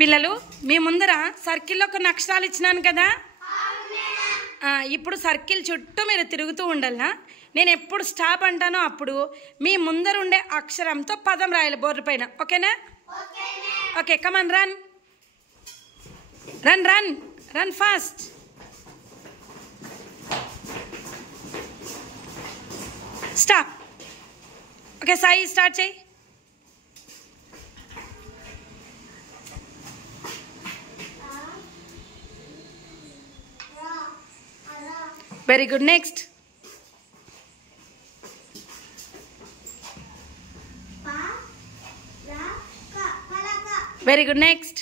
పిల్లలు మీ ముందర సర్కిల్లో కొన్ని అక్షరాలు ఇచ్చినాను కదా. ఇప్పుడు సర్కిల్ చుట్టూ మీరు తిరుగుతూ ఉండాలా. నేను ఎప్పుడు స్టాప్ అంటానో అప్పుడు మీ ముందర ఉండే అక్షరంతో పదం రాయాలి బోర్డు పైన. ఓకేనా? Okay, come on, run run run run fast. Stop. Okay Sai, start చేయి. Very good. Next. Very good. Next.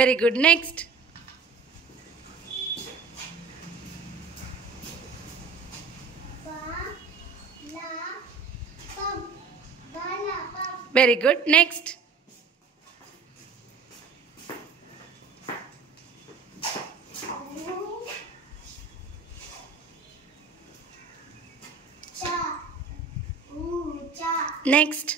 Very good. Next. Very good. Next. Next.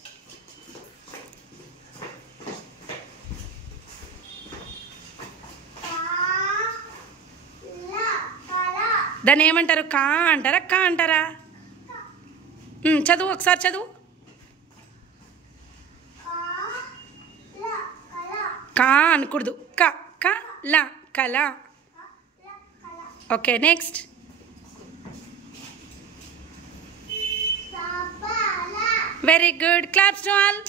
దాన్ని ఏమంటారు? కా అంటారా, కా అంటారా? చదువు, ఒకసారి చదువు. కా అనకూడదు. క క ల, కల. Okay, next. Very good. Claps to all.